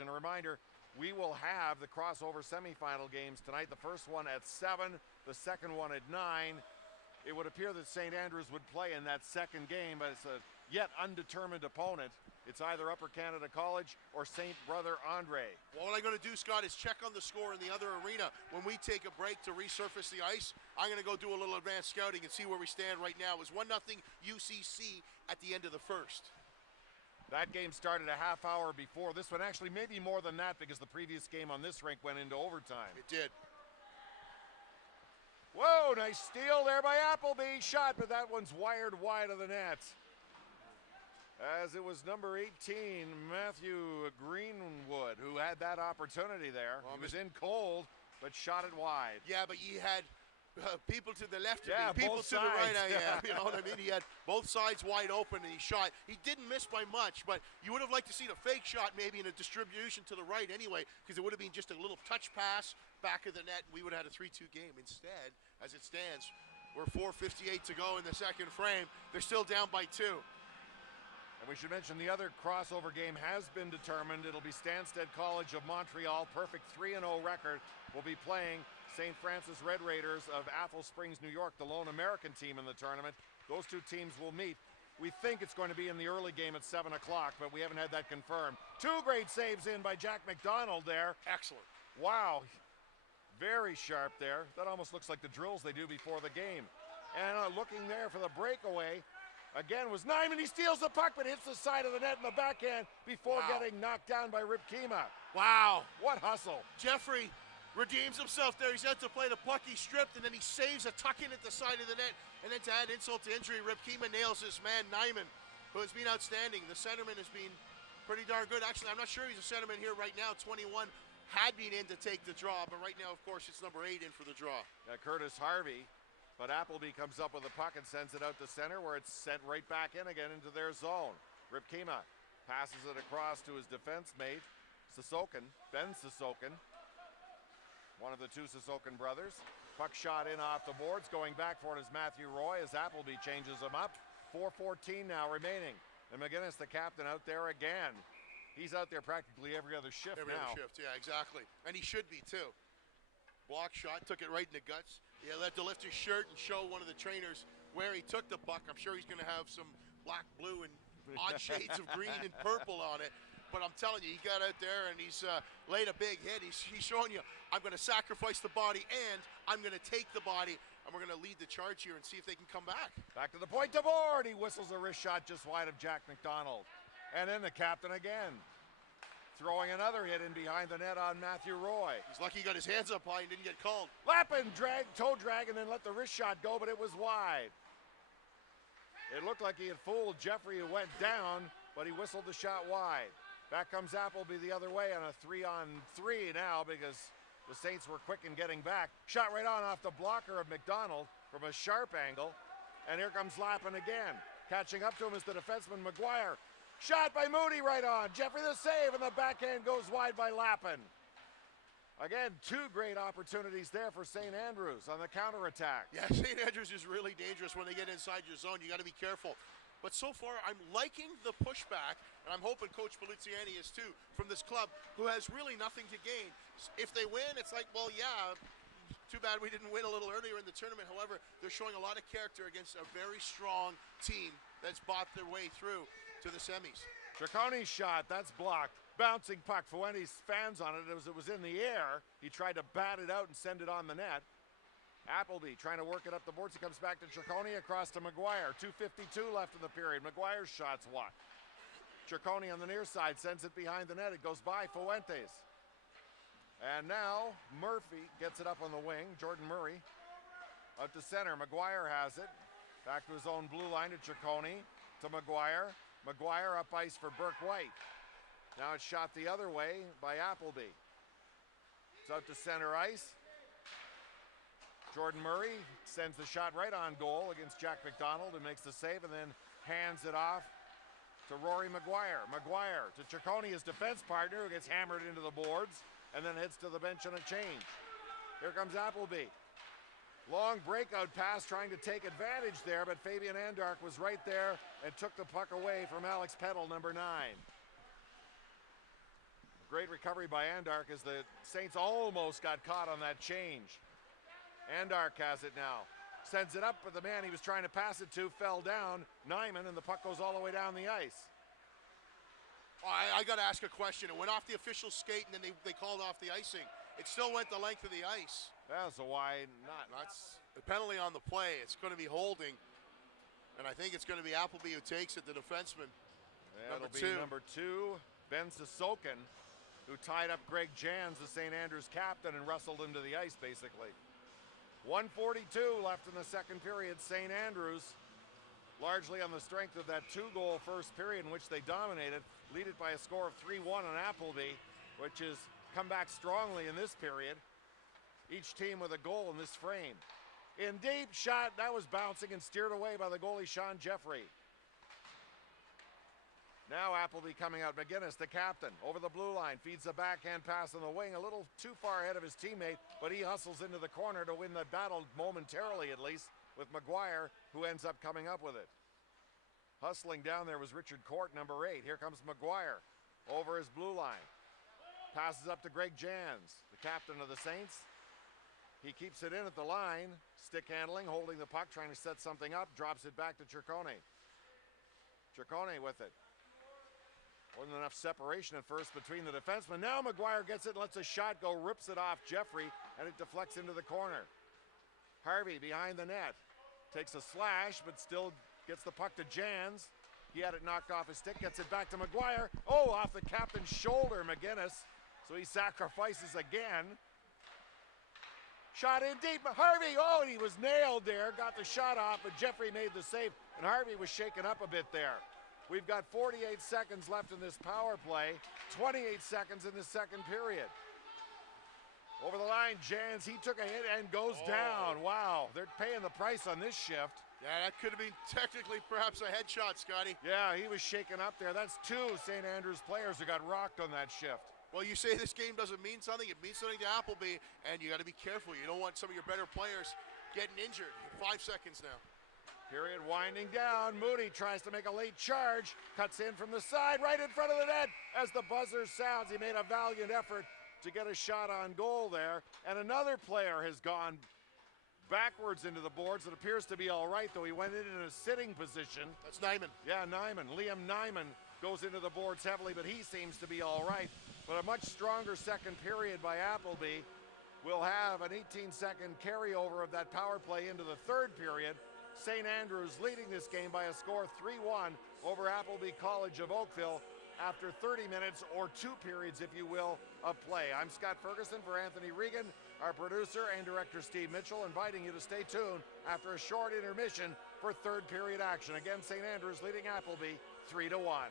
And a reminder, we will have the crossover semifinal games tonight. The first one at 7, the second one at 9. It would appear that St. Andrews would play in that second game, but it's a yet undetermined opponent. It's either Upper Canada College or St. Brother Andre. Well, what I'm going to do, Scott, is check on the score in the other arena. When we take a break to resurface the ice, I'm going to go do a little advanced scouting and see where we stand right now. It was 1-0 UCC at the end of the first. That game started a half hour before. This one actually maybe more than that because the previous game on this rink went into overtime. It did. Whoa, nice steal there by Appleby. Shot, but that one's wired wide of the net. As it was number 18, Matthew Greenwood, who had that opportunity there. He was in cold, but shot it wide. Yeah, but he had people to the left of me, people both to the right. sides. You know what I mean? He had both sides wide open, and he shot. He didn't miss by much, but you would have liked to see the fake shot maybe in a distribution to the right anyway, because it would have been just a little touch pass back of the net, and we would have had a 3-2 game. Instead, as it stands, we're 4:58 to go in the second frame. They're still down by 2. And we should mention the other crossover game has been determined. It'll be Stansted College of Montreal, perfect 3-0 record, will be playing St. Francis Red Raiders of Athol Springs, New York, the lone American team in the tournament. Those two teams will meet. We think it's going to be in the early game at 7 o'clock, but we haven't had that confirmed. 2 great saves in by Jack McDonald there. Excellent. Wow, very sharp there. That almost looks like the drills they do before the game. And looking there for the breakaway, again was Nyman. He steals the puck, but hits the side of the net in the backhand before getting knocked down by rypkema. Wow. What hustle. Jeffrey redeems himself there. He's had to play the puck. He stripped, and then he saves a tuck-in at the side of the net. And then to add insult to injury, rypkema nails his man, Nyman, who has been outstanding. The centerman has been pretty darn good. Actually, I'm not sure he's a centerman here right now. 21 had been in to take the draw, but right now, of course, it's number 8 in for the draw. Curtis Harvey. But Appleby comes up with the puck and sends it out to center, where it's sent right back in again into their zone. rypkema passes it across to his defense mate, Sisokin, Ben Sisokin, one of the 2 Sisokin brothers. Puck shot in off the boards. Going back for it is Matthew Roy as Appleby changes him up. 4:14 now remaining. And McGinnis, the captain, out there again. He's out there practically every other shift every now. Every other shift, yeah, exactly. And he should be, too. Block shot, took it right in the guts. He had to lift his shirt and show one of the trainers where he took the puck. I'm sure he's going to have some black, blue, and odd shades of green and purple on it. But I'm telling you, he got out there and he's laid a big hit. He's showing you, I'm going to sacrifice the body and I'm going to take the body, and we're going to lead the charge here and see if they can come back. Back to the point to board. He whistles a wrist shot just wide of Jack McDonald. And then the captain again, throwing another hit in behind the net on Matthew Roy. He's lucky he got his hands up high and didn't get called. Lappin toe drag, and then let the wrist shot go, but it was wide. It looked like he had fooled Jeffrey, who went down, but he whistled the shot wide. Back comes Appleby the other way on a 3-on-3 now because the Saints were quick in getting back. Shot right on off the blocker of McDonald from a sharp angle. And here comes Lappin again. Catching up to him is the defenseman McGuire. Shot by Moody right on. Jeffrey the save, and the backhand goes wide by Lappin. Again, 2 great opportunities there for St. Andrews on the counterattack. Yeah, St. Andrews is really dangerous when they get inside your zone. You got to be careful. But so far, I'm liking the pushback, and I'm hoping Coach Beluziani is too, from this club, who has really nothing to gain. If they win, it's like, well, yeah, too bad we didn't win a little earlier in the tournament. However, they're showing a lot of character against a very strong team that's bought their way through to the semis. Cicconi's shot, that's blocked. Bouncing puck, Fuentes fans on it as it was in the air. He tried to bat it out and send it on the net. Appleby trying to work it up the boards. He comes back to Cicconi, across to McGuire. 2:52 left in the period. McGuire's shot's what? Cicconi on the near side sends it behind the net. It goes by Fuentes. And now Murphy gets it up on the wing. Jordan Murray out to center. McGuire has it. Back to his own blue line to Cicconi, to McGuire. McGuire up ice for Burke White. Now it's shot the other way by Appleby. It's out to center ice. Jordan Murray sends the shot right on goal against Jack McDonald, who makes the save and then hands it off to Rory McGuire. McGuire to Cicconi, his defense partner, who gets hammered into the boards and then heads to the bench on a change. Here comes Appleby. Long breakout pass trying to take advantage there, but Fabian Andark was right there and took the puck away from Alex Peddle, number 9. Great recovery by Andark as the Saints almost got caught on that change. Andark has it now. Sends it up, but the man he was trying to pass it to fell down. Nyman, and the puck goes all the way down the ice. I got to ask a question. It went off the official skate, and then they called off the icing. It still went the length of the ice. Yeah, so why not? That's a penalty on the play. It's going to be holding, and I think it's going to be Appleby who takes it, the defenseman. Yeah, it'll be number 2, Ben Sissokhin, who tied up Greg Jans, the St. Andrews captain, and wrestled him to the ice, basically. 1:42 left in the second period. St. Andrews, largely on the strength of that 2-goal first period in which they dominated, lead it by a score of 3-1 on Appleby, which has come back strongly in this period. Each team with a goal in this frame. In deep shot, that was bouncing and steered away by the goalie Sean Jeffrey. Now Appleby coming out. McGinnis, the captain, over the blue line, feeds a backhand pass on the wing, a little too far ahead of his teammate, but he hustles into the corner to win the battle momentarily, at least, with McGuire, who ends up coming up with it. Hustling down there was Richard Court, number 8. Here comes McGuire over his blue line. Passes up to Greg Jans, the captain of the Saints. He keeps it in at the line, stick handling, holding the puck, trying to set something up, drops it back to Ciccone. Ciccone with it. Wasn't enough separation at first between the defensemen. Now McGuire gets it, lets a shot go, rips it off Jeffrey, and it deflects into the corner. Harvey behind the net. Takes a slash, but still gets the puck to Jans. He had it knocked off his stick, gets it back to McGuire. Oh, off the captain's shoulder, McGinnis. So he sacrifices again. Shot in deep, Harvey, oh, and he was nailed there. Got the shot off, but Jeffrey made the save, and Harvey was shaken up a bit there. We've got 48 seconds left in this power play, 28 seconds in the second period. Over the line, Jans, he took a hit and goes down. Wow, they're paying the price on this shift. Yeah, that could have been technically perhaps a headshot, Scotty. Yeah, he was shaken up there. That's 2 St. Andrews players who got rocked on that shift. Well, you say this game doesn't mean something. It means something to Appleby, and you got to be careful. You don't want some of your better players getting injured. 5 seconds now. Period winding down. Moody tries to make a late charge. Cuts in from the side, right in front of the net. As the buzzer sounds, he made a valiant effort to get a shot on goal there. And another player has gone backwards into the boards. It appears to be all right, though he went in a sitting position. That's Nyman. Yeah, Nyman. Liam Nyman goes into the boards heavily, but he seems to be all right. But a much stronger second period by Appleby. We'll have an 18-second carryover of that power play into the third period. St. Andrews leading this game by a score 3-1 over Appleby College of Oakville after 30 minutes, or 2 periods, if you will, of play. I'm Scott Ferguson for Anthony Regan, our producer and director Steve Mitchell, inviting you to stay tuned after a short intermission for third period action. Again, St. Andrews leading Appleby 3-1.